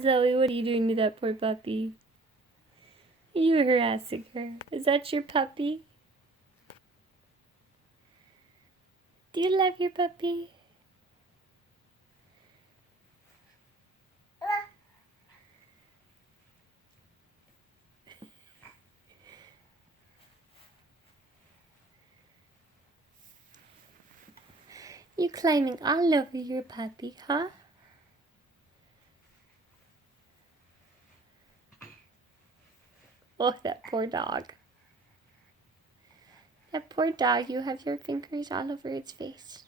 Zoe, what are you doing to that poor puppy? You were harassing her. Is that your puppy? Do you love your puppy? You climbing all over your puppy, huh? Oh, that poor dog. That poor dog, you have your fingers all over its face.